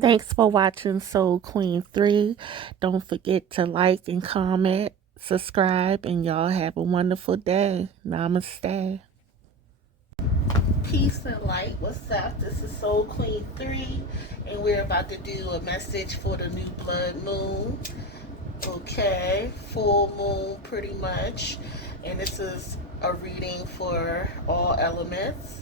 Thanks for watching Soul Queen 3. Don't forget to like and comment, subscribe, and y'all have a wonderful day. Namaste. Peace and light. What's up? This is Soul Queen 3, and we're about to do a message for the new blood moon. Okay, full moon pretty much. And this is a reading for all elements.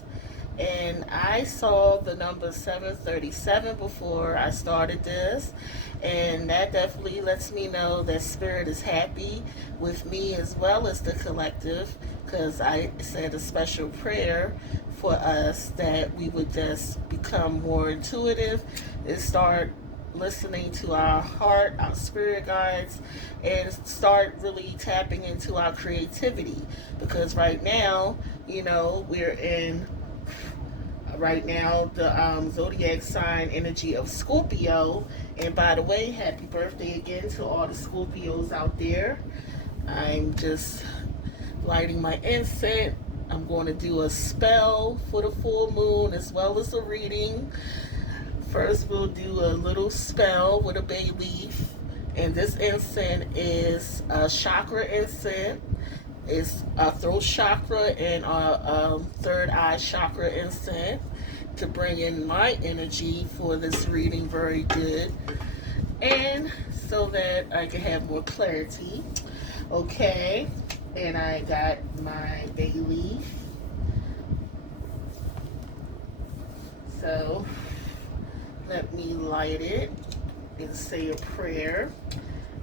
And I saw the number 737 before I started this, and that definitely lets me know that spirit is happy with me as well as the collective, because I said a special prayer for us that we would just become more intuitive and start listening to our heart, our spirit guides, and start really tapping into our creativity, because right now, we're in right now the zodiac sign energy of Scorpio. And by the way, happy birthday again to all the Scorpios out there. I'm just lighting my incense. I'm going to do a spell for the full moon as well as a reading. First, we'll do a little spell with a bay leaf. And this incense is a chakra incense. It's a throat chakra and a third eye chakra incense to bring in my energy for this reading very good, and so that I can have more clarity. Okay, and I got my bay leaf. So let me light it and say a prayer.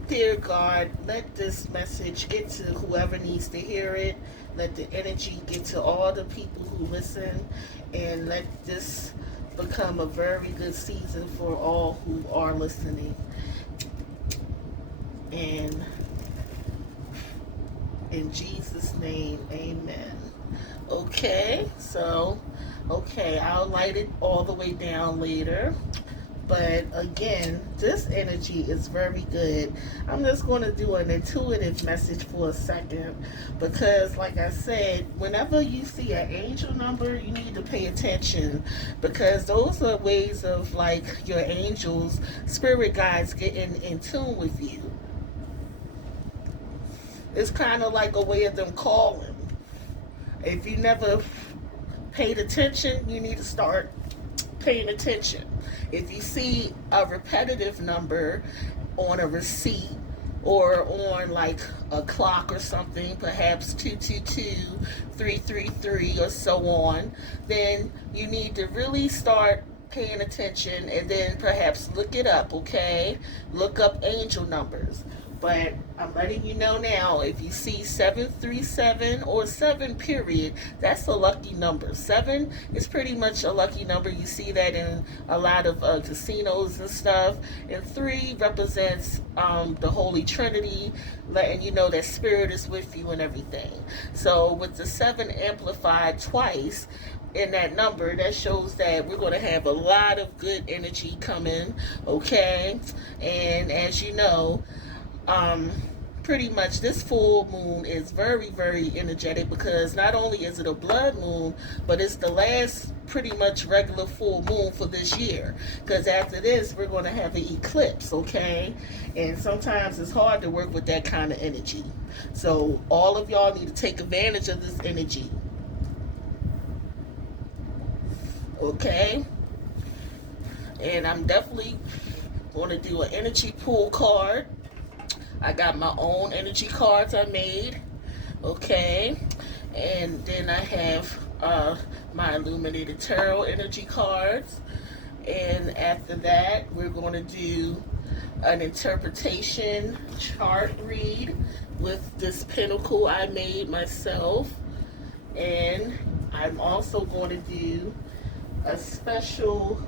Dear God, let this message get to whoever needs to hear it. Let the energy get to all the people who listen. And let this become a very good season for all who are listening. And in Jesus' name, amen. Okay, I'll light it all the way down later. But again, this energy is very good. I'm just going to do an intuitive message for a second, because like I said, whenever you see an angel number, you need to pay attention, because those are ways of like your angels, spirit guides getting in tune with you. It's kind of like a way of them calling. If you never paid attention, you need to start paying attention. If you see a repetitive number on a receipt or on like a clock or something, perhaps 222, 333, or so on, then you need to really start paying attention and then perhaps look it up, okay? Look up angel numbers. But I'm letting you know now, if you see 737 or 7 period, that's a lucky number. 7 is pretty much a lucky number. You see that in a lot of casinos and stuff. And 3 represents the Holy Trinity, letting you know that spirit is with you and everything. So with the 7 amplified twice in that number, that shows that we're going to have a lot of good energy coming, okay? And as you know, pretty much this full moon is very, very energetic, because not only is it a blood moon, but it's the last pretty much regular full moon for this year, because after this we're going to have an eclipse, okay? And sometimes it's hard to work with that kind of energy, so all of y'all need to take advantage of this energy, okay? And I'm definitely going to do an energy pool card. I got my own energy cards I made, okay? And then I have my illuminated tarot energy cards. And after that, we're going to do an interpretation chart read with this pinnacle I made myself. And I'm also going to do a special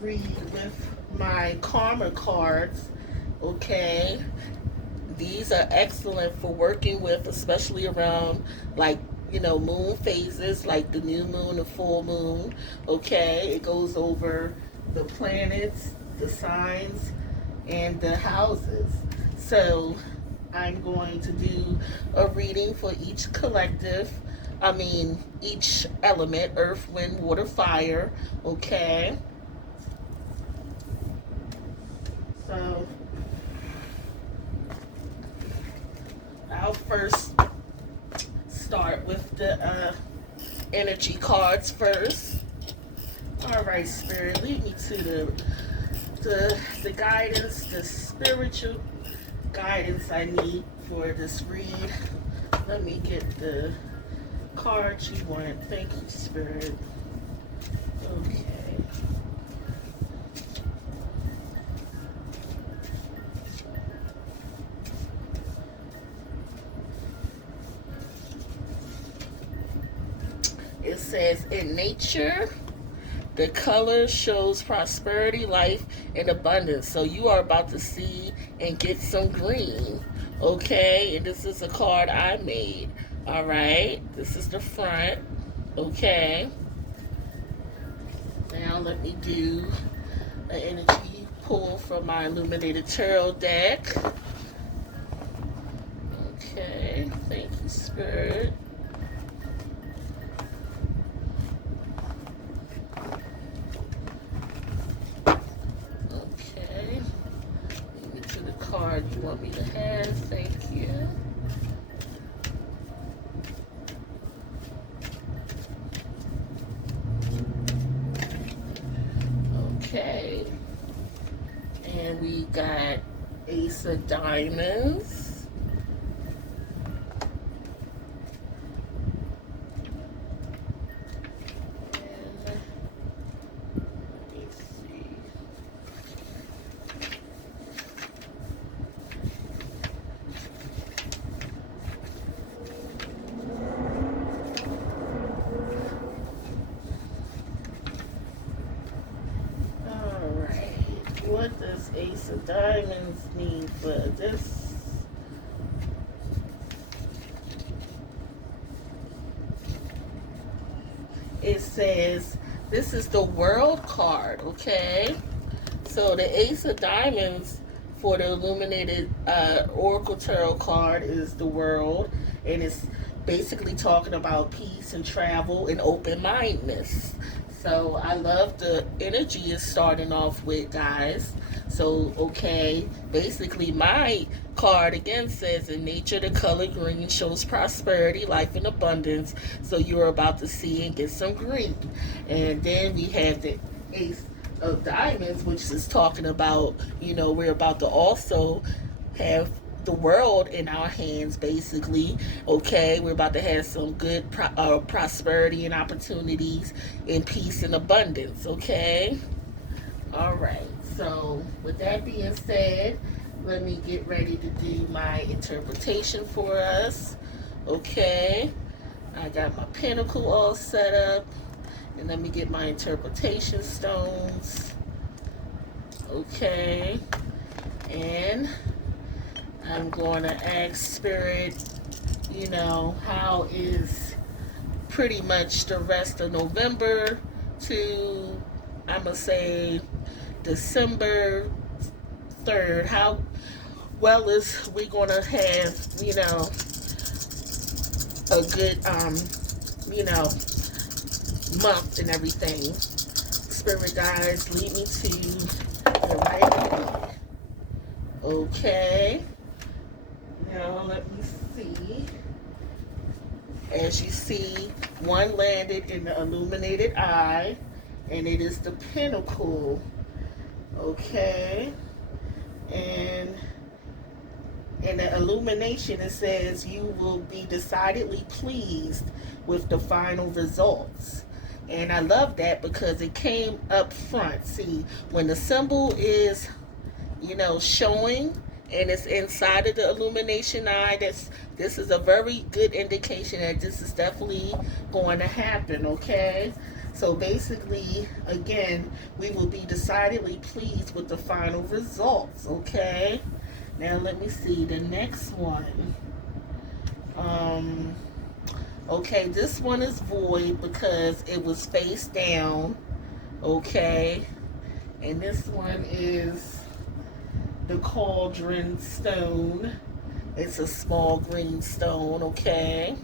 read with my karma cards, okay? These are excellent for working with, especially around like moon phases, like the new moon, the full moon, okay? It goes over the planets, the signs, and the houses. So I'm going to do a reading for each collective, each element: earth, wind, water, fire, okay? So I'll first start with the energy cards first. All right, Spirit, lead me to the guidance, the spiritual guidance I need for this read. Let me get the cards you want. Thank you, Spirit. Okay. It says, in nature, the color shows prosperity, life, and abundance. So you are about to see and get some green. Okay, and this is a card I made. All right, this is the front. Okay. Now let me do an energy pull from my Illuminated Tarot deck. Okay, thank you, Spirit. Okay, lead me to the card you want me to have. Thank you. Okay, and we got Ace of Diamonds. And let me see. What does Ace of Diamonds mean for this? It says, this is the World card, okay? So the Ace of Diamonds for the Illuminated Oracle Tarot card is the World, and it's basically talking about peace and travel and open-mindedness. So I love the energy is starting off with, guys. So, okay, basically my card again says, in nature, the color green shows prosperity, life, and abundance. So you're about to see and get some green. And then we have the Ace of Diamonds, which is talking about, you know, we're about to also have the world in our hands, basically. Okay, we're about to have some good prosperity and opportunities and peace and abundance. Okay, all right, so with that being said, let me get ready to do my interpretation for us. Okay, I got my pentacle all set up, and let me get my interpretation stones. Okay, and I'm going to ask Spirit, you know, how is pretty much the rest of November to, I'm going to say, December 3rd. How well is we going to have, you know, a good, you know, month and everything. Spirit guides, lead me to the right hand. Okay. Now let me see. As you see, one landed in the illuminated eye, and it is the pentacle. Okay. And in the illumination, it says you will be decidedly pleased with the final results. And I love that because it came up front. See, when the symbol is, you know, showing and it's inside of the illumination eye, this is a very good indication that this is definitely going to happen. Okay, so basically, again, we will be decidedly pleased with the final results. Okay, now let me see the next one. Okay, this one is void because it was face down. Okay, and this one is the cauldron stone. It's a small green stone. Okay,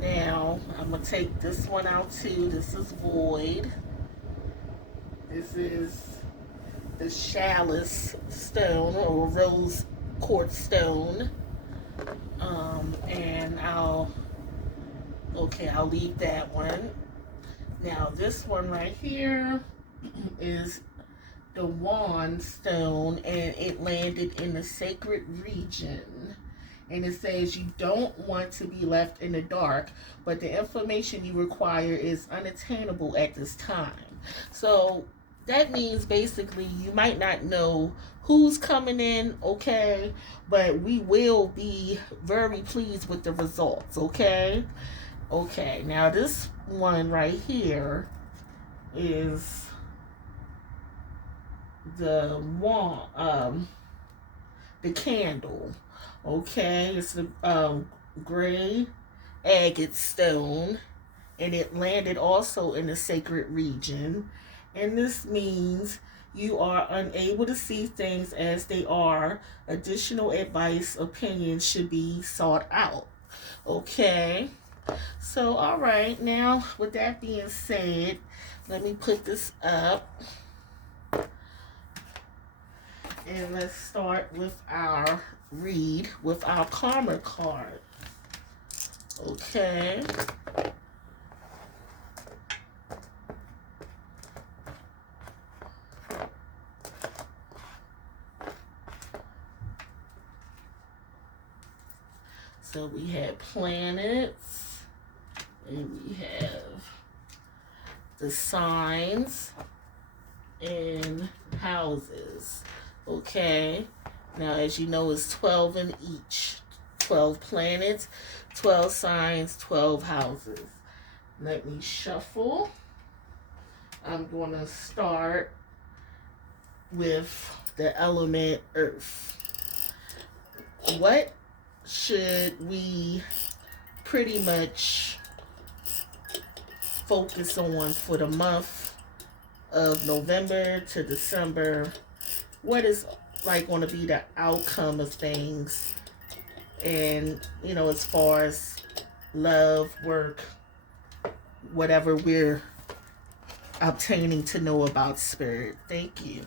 now I'm gonna take this one out too. This is void. This is the chalice stone or rose quartz stone. And I'll leave that one. Now this one right here is the wand stone, and it landed in the sacred region. And it says you don't want to be left in the dark, but the information you require is unattainable at this time. So that means basically you might not know who's coming in, okay? But we will be very pleased with the results, okay? Okay, now this one right here is the wand, the candle. Okay, it's the gray agate stone, and it landed also in the sacred region. And this means you are unable to see things as they are. Additional advice, opinions should be sought out. Okay, so all right, now with that being said, let me put this up. And let's start with our read with our karma card. Okay. So we have planets, and we have the signs and houses. Okay, now as you know, it's 12 in each. 12 planets, 12 signs, 12 houses. Let me shuffle. I'm going to start with the element Earth. What should we pretty much focus on for the month of November to December? What is like going to be the outcome of things, and you know, as far as love, work, whatever we're obtaining to know about spirit? Thank you.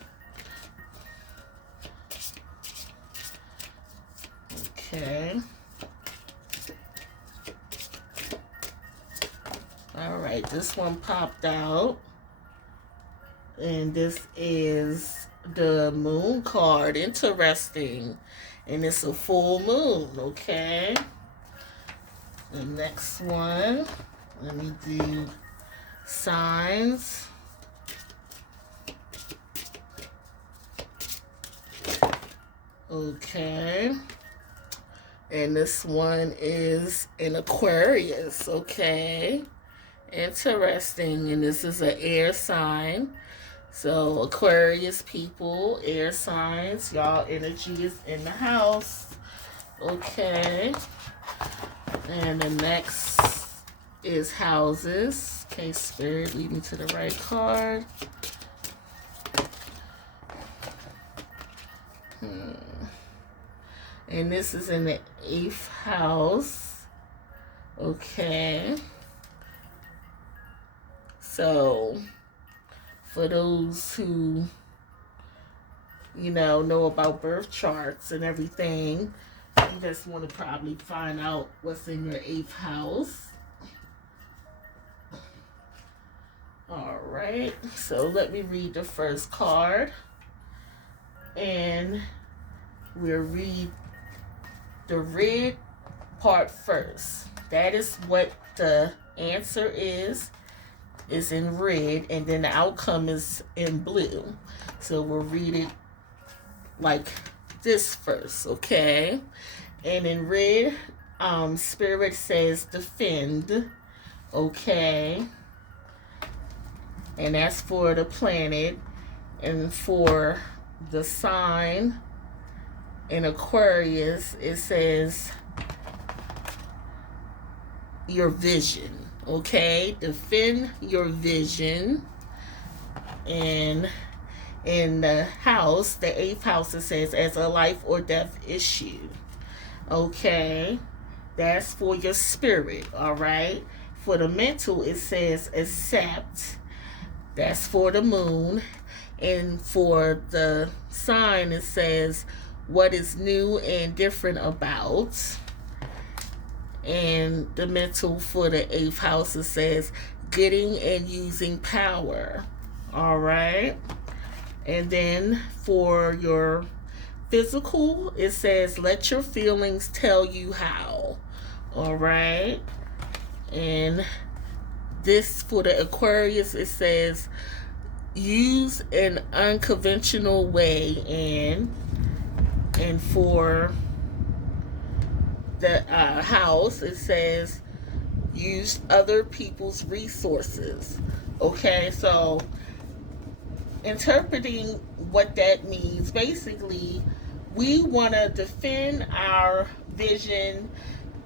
Okay. All right, this one popped out, and this is the moon card. Interesting. And it's a full moon. Okay, the next one, let me do signs. Okay, and this one is an Aquarius. Okay, interesting. And this is an air sign. So Aquarius people, air signs, y'all energy is in the house. Okay. And the next is houses. Okay, Spirit, lead me to the right card. And this is in the 8th house. Okay. So for those who, you know about birth charts and everything, you just want to probably find out what's in your 8th house. All right, so let me read the first card, and we'll read the red part first. That is what the answer is in red, and then the outcome is in blue. So we'll read it like this first, okay? And in red, Spirit says defend, okay? And that's for the planet. And for the sign in Aquarius, it says your vision. Okay, defend your vision. And in the house, the 8th house, it says as a life or death issue. Okay, that's for your spirit. All right, for the mental, it says accept. That's for the moon. And for the sign, it says, what is new and different about. And the mental for the 8th house, it says, getting and using power. All right. And then for your physical, it says, let your feelings tell you how. All right. And this for the Aquarius, it says, use an unconventional way. And for the house, it says, use other people's resources. Okay, so interpreting what that means, basically, we want to defend our vision,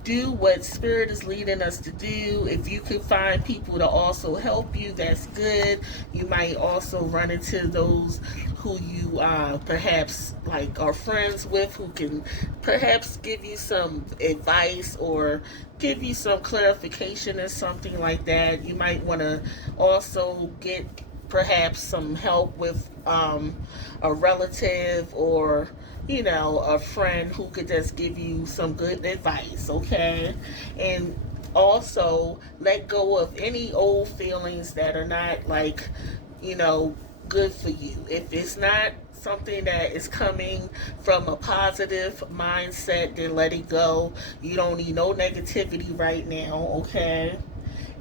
do what Spirit is leading us to do. If you could find people to also help you, that's good. You might also run into those who you perhaps like are friends with, who can perhaps give you some advice or give you some clarification or something like that. You might want to also get perhaps some help with a relative or a friend who could just give you some good advice, okay? And also let go of any old feelings that are not good for you. If it's not something that is coming from a positive mindset, then let it go. You don't need no negativity right now, okay?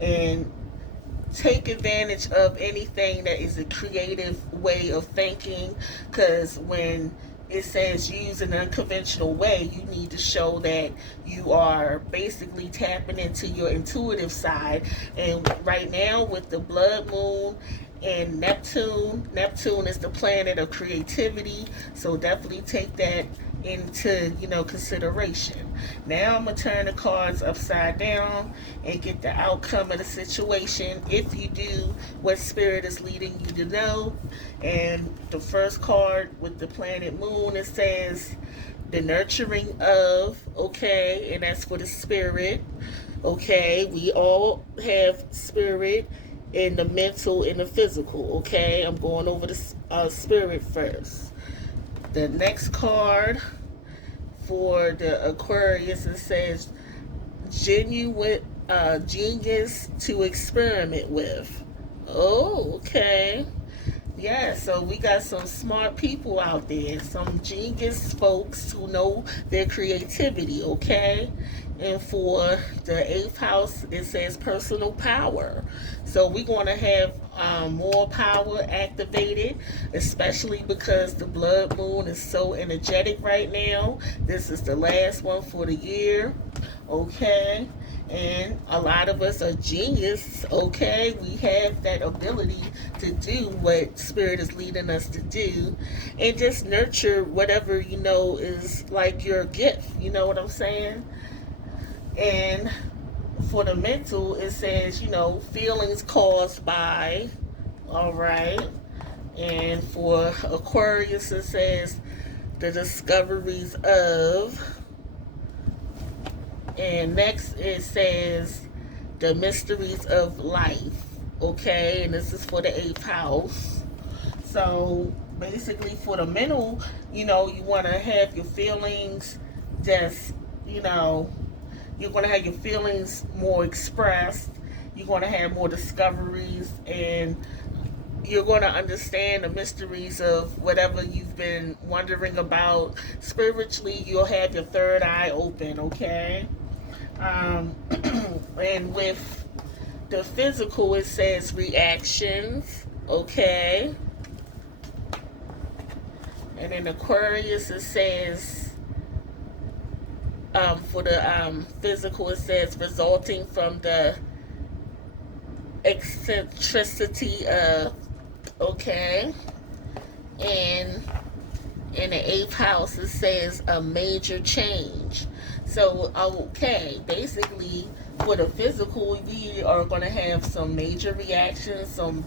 And take advantage of anything that is a creative way of thinking, because when it says use an unconventional way, you need to show that you are basically tapping into your intuitive side. And right now with the blood moon and Neptune is the planet of creativity, so definitely take that into consideration. Now I'm gonna turn the cards upside down and get the outcome of the situation if you do what Spirit is leading you to know. And the first card with the planet moon, it says the nurturing of, okay, and that's for the spirit. Okay, we all have spirit in the mental and the physical. Okay, I'm going over the spirit first. The next card for the Aquarius, it says genuine genius to experiment with. Oh, okay. Yeah, so we got some smart people out there, some genius folks who know their creativity, okay? And for the 8th house, it says personal power. So we're going to have more power activated, especially because the blood moon is so energetic right now. This is the last one for the year, okay? And a lot of us are genius, okay? We have that ability to do what Spirit is leading us to do, and just nurture whatever is like your gift. You know what I'm saying? And for the mental, it says, feelings caused by, all right? And for Aquarius, it says the discoveries of. And next it says the mysteries of life, okay? And this is for the 8th house. So basically for the mental, you want to have your feelings just, you're going to have your feelings more expressed. You're going to have more discoveries, and you're going to understand the mysteries of whatever you've been wondering about. Spiritually, you'll have your third eye open, okay? And with the physical, it says reactions, okay? And in Aquarius, it says, for the physical, it says resulting from the eccentricity of, okay? And in the 8th house, it says a major change. So, okay, basically, for the physical, we are going to have some major reactions, some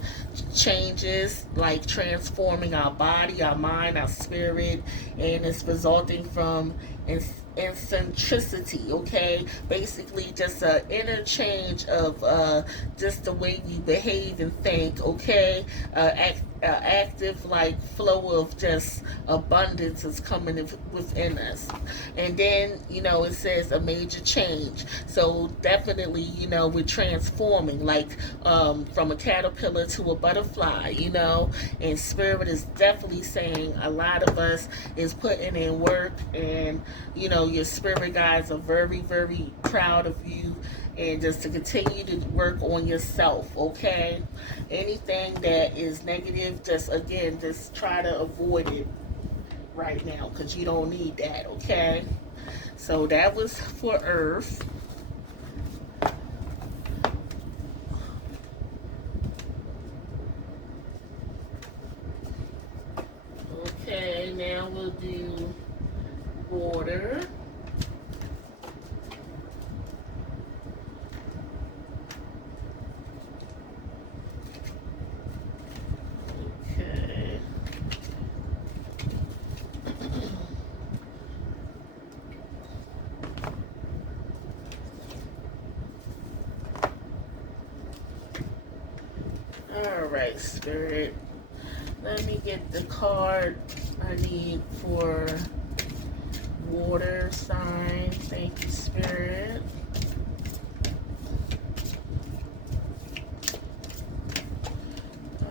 changes, like transforming our body, our mind, our spirit, and it's resulting from eccentricity, okay? Basically, just an interchange of just the way you behave and think, okay? active like flow of just abundance is coming within us. And then, it says a major change. So definitely, we're transforming, like from a caterpillar to a butterfly, and spirit is definitely saying a lot of us is putting in work, and your spirit guides are very, very proud of you, and just to continue to work on yourself, okay? Anything that is negative, just try to avoid it right now, because you don't need that, okay? So that was for Earth. Okay, now we'll do water. Okay. All right, Spirit. Let me get the card I need for water sign. Thank you, Spirit.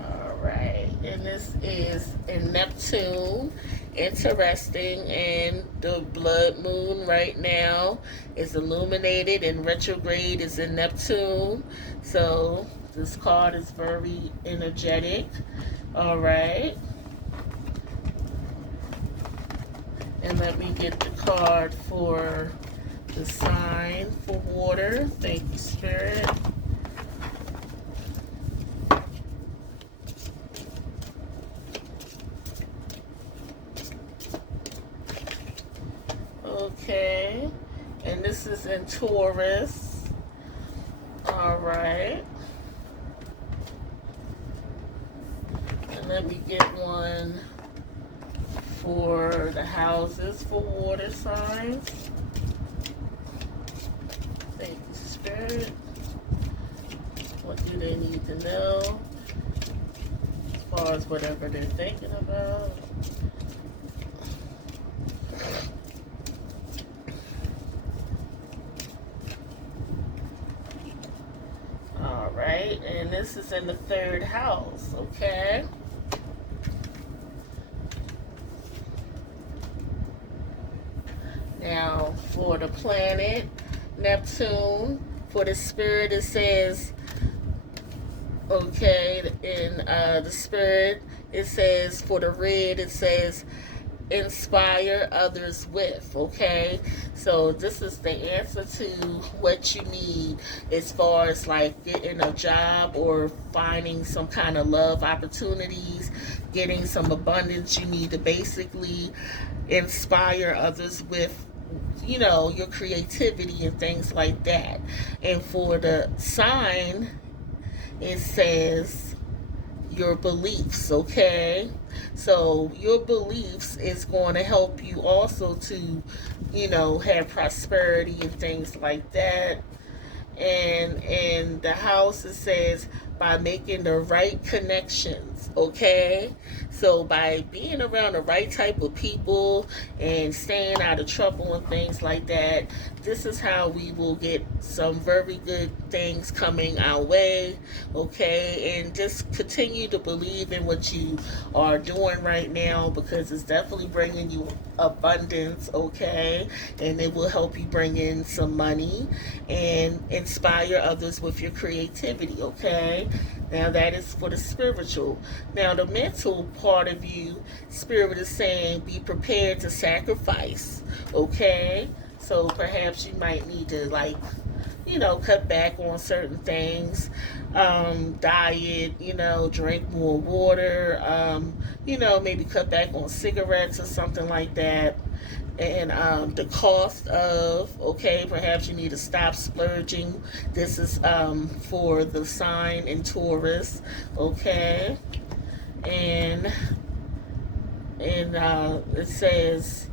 All right, and this is in Neptune. Interesting, and the blood moon right now is illuminated, and retrograde is in Neptune. So this card is very energetic. All right. And let me get the card for the sign for water. Thank you, Spirit. Okay. And this is in Taurus. All right. And let me get one for the houses for water signs. Thank you, Spirit. What do they need to know as far as whatever they're thinking about? All right, and this is in the third house, okay? Now, for the planet Neptune, for the spirit, it says, okay, in the spirit, it says, for the red, it says, inspire others with, okay? So this is the answer to what you need as far as like getting a job or finding some kind of love opportunities, getting some abundance. You need to basically inspire others with your creativity and things like that. And for the sign, it says your beliefs, okay? So your beliefs is going to help you also to, have prosperity and things like that. And in the house, it says by making the right connections, okay? So by being around the right type of people and staying out of trouble and things like that, this is how we will get some very good things coming our way, okay? And just continue to believe in what you are doing right now, because it's definitely bringing you abundance, okay? And it will help you bring in some money and inspire others with your creativity, okay? Now that is for the spiritual. Now the mental part of you, Spirit is saying be prepared to sacrifice, okay? So perhaps you might need to cut back on certain things, diet, drink more water, maybe cut back on cigarettes or something like that. And the cost of, okay, perhaps you need to stop splurging. This is for the sign in Taurus, okay? And it says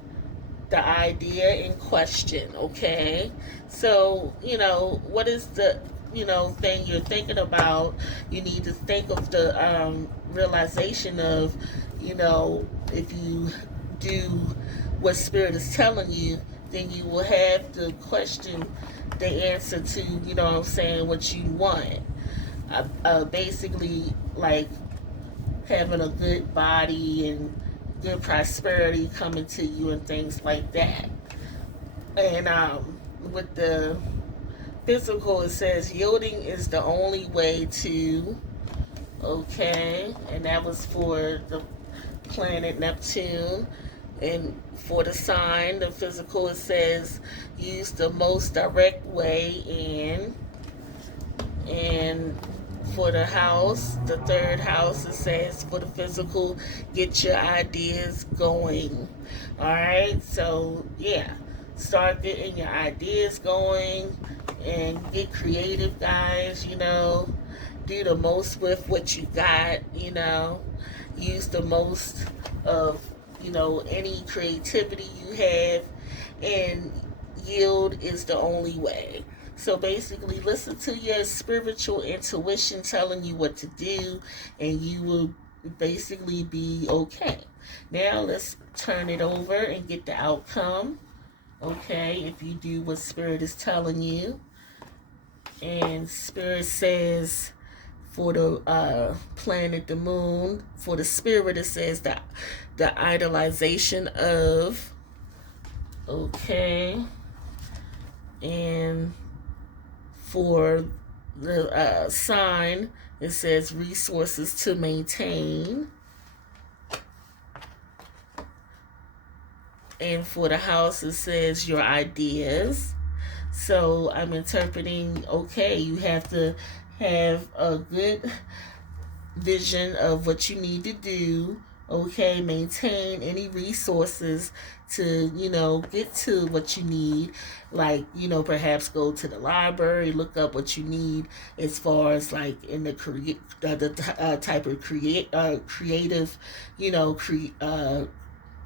the idea in question, okay? So, what is the thing you're thinking about, you need to think of the realization of, if you do what spirit is telling you, then you will have the question, the answer to, what I'm saying, what you want. Basically, like having a good body and good prosperity coming to you and things like that. And with the physical, it says yielding is the only way to. Okay, and that was for the planet Neptune. And for the sign, the physical, it says use the most direct way in. And for the house, the third house, it says for the physical, get your ideas going. All right, so yeah, start getting your ideas going and get creative, guys. Do the most with what you got. Use the most of any creativity you have, and yield is the only way. So basically, listen to your spiritual intuition telling you what to do, and you will basically be okay. Now let's turn it over and get the outcome. Okay, if you do what spirit is telling you. And spirit says for the planet, the moon, for the spirit, it says that the idolization of. Okay. And for the sign, it says resources to maintain. And for the house, it says your ideas. So I'm interpreting, okay, you have to have a good vision of what you need to do. Okay, maintain any resources to, get to what you need. Like, perhaps go to the library, look up what you need as far as like in the type of creative,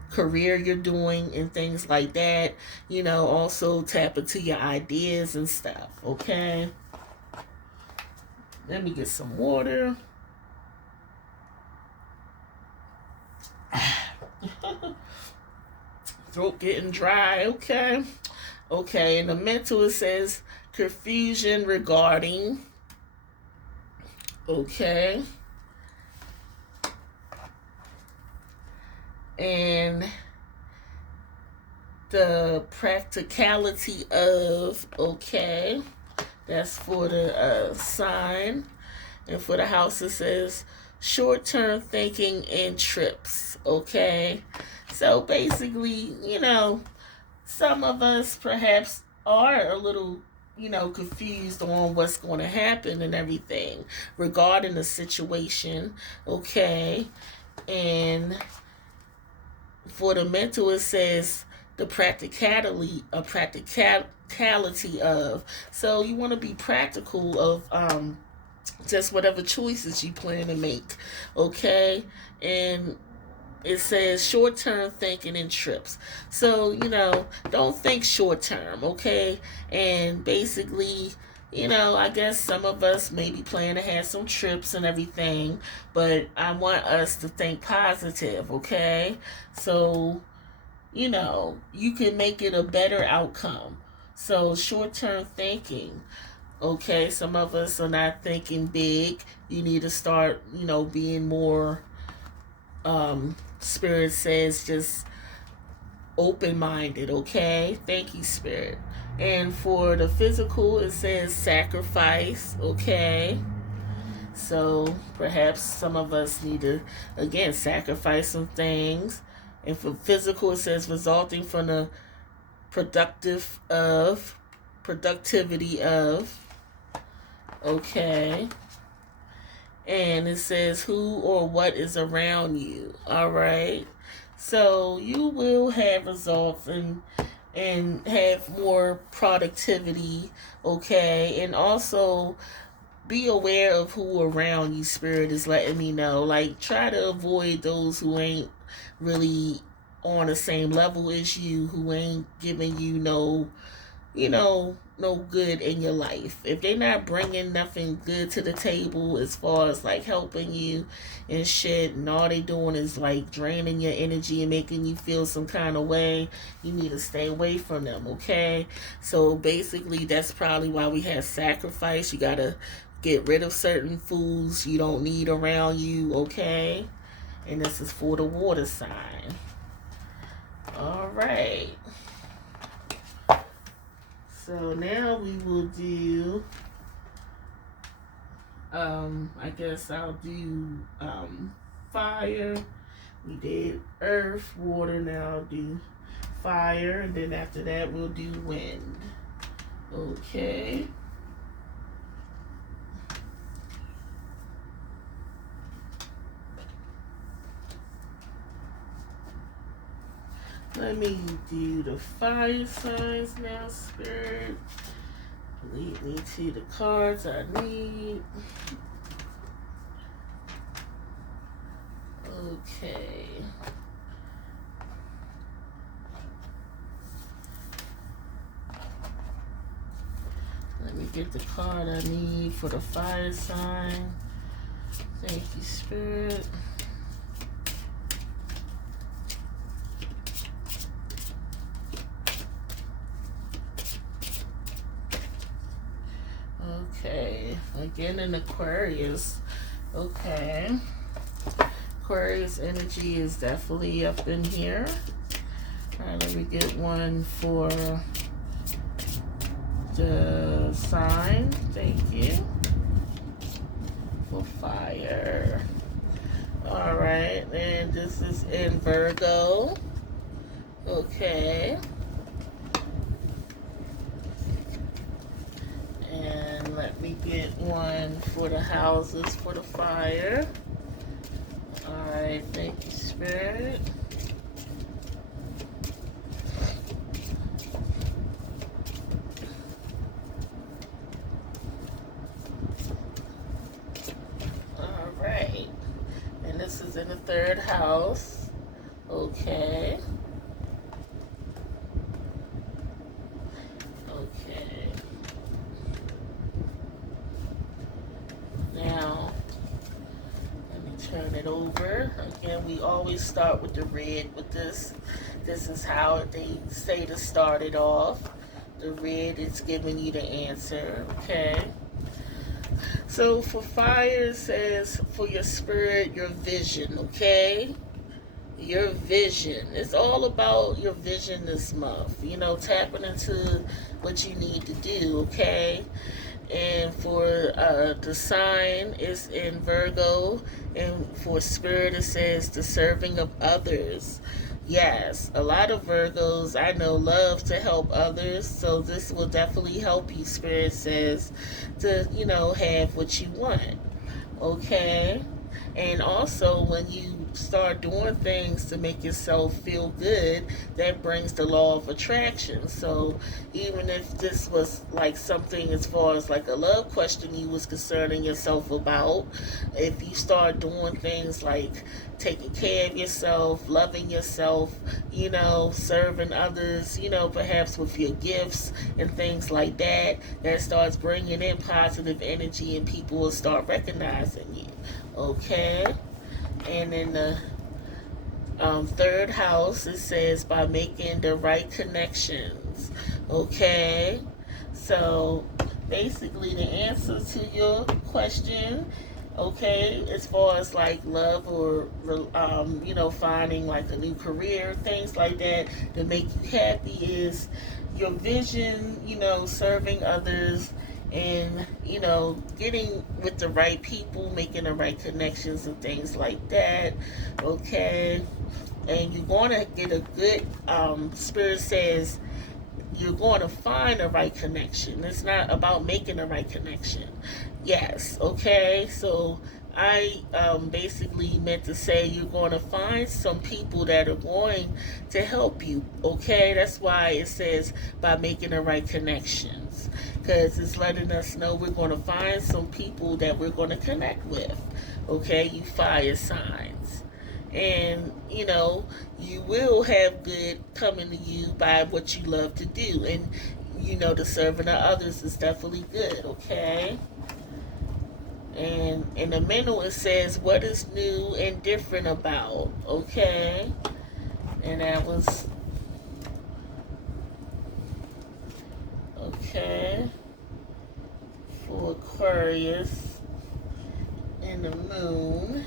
career you're doing and things like that. Also tap into your ideas and stuff. Okay. Let me get some water. Throat getting dry. Okay. In the mental, it says confusion regarding. Okay. And the practicality of. Okay. That's for the sign. And for the house, it says short-term thinking and trips. Okay. So basically, some of us perhaps are a little, confused on what's going to happen and everything regarding the situation. Okay. And for the mental, it says the practicality of. So you want to be practical of just whatever choices you plan to make. Okay. And it says short-term thinking and trips. So, don't think short-term, okay? And basically, I guess some of us maybe plan to have some trips and everything, but I want us to think positive, okay? So, you can make it a better outcome. So, short-term thinking. Okay, some of us are not thinking big. You need to start, being more Spirit says just open-minded. Okay, thank you, Spirit. And for the physical, it says sacrifice. Okay, so perhaps some of us need to again sacrifice some things. And for physical, it says resulting from the productivity of. Okay. And it says who or what is around you. All right. So you will have results and have more productivity. Okay. And also be aware of who around you. Spirit is letting me know. Like, try to avoid those who ain't really on the same level as you, who ain't giving you no no good in your life, if they're not bringing nothing good to the table as far as like helping you and shit, and all they doing is like draining your energy and making you feel some kind of way, you need to stay away from them, okay? So basically, that's probably why we have sacrifice. You gotta get rid of certain foods you don't need around you, okay? And this is for the water sign. All right. So now we will do, I guess I'll do fire. We did earth, water, now I'll do fire, and then after that we'll do wind. Okay. Let me do the fire signs now, Spirit. Lead me to the cards I need. Okay. Let me get the card I need for the fire sign. Thank you, Spirit. Okay, again in Aquarius. Okay. Aquarius energy is definitely up in here. Alright, let me get one for the sign. Thank you. For fire. Alright, and this is in Virgo. Okay. And let me get one for the houses for the fire. Alright, thank you, Spirit. Alright. And this is in the third house. Okay. Okay. Now, let me turn it over. Again, we always start with the red with this. This is how they say to start it off. The red is giving you the answer, okay? So for fire, it says for your spirit, your vision, okay? Your vision. It's all about your vision this month. Tapping into what you need to do, okay? And for the sign is in Virgo, and for spirit it says the serving of others. Yes, a lot of Virgos I know love to help others, so this will definitely help you, Spirit says, to, have what you want. Okay? And also, when you start doing things to make yourself feel good, that brings the law of attraction. So even if this was like something as far as like a love question you was concerning yourself about, if you start doing things like taking care of yourself, loving yourself, serving others, perhaps with your gifts and things like that, that starts bringing in positive energy and people will start recognizing you. Okay? And in the third house, it says by making the right connections. Okay? So basically, the answer to your question, okay, as far as like love or finding like a new career, things like that make you happy, is your vision, serving others, and getting with the right people, making the right connections and things like that. Okay? And you're going to get a good, Spirit says you're going to find the right connection. It's not about making the right connection. Yes, okay? So I basically meant to say you're going to find some people that are going to help you, okay? That's why it says by making the right connections, because it's letting us know we're going to find some people that we're going to connect with, okay? You fire signs. And you will have good coming to you by what you love to do. And you know, the serving of others is definitely good, okay? And in the menu it says, what is new and different about, okay? And that was, okay, for Aquarius and the moon.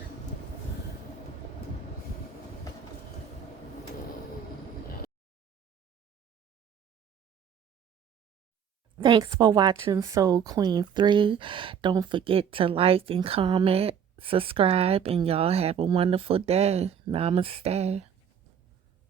Thanks for watching Soul Queen 3. Don't forget to like and comment, subscribe, and y'all have a wonderful day. Namaste.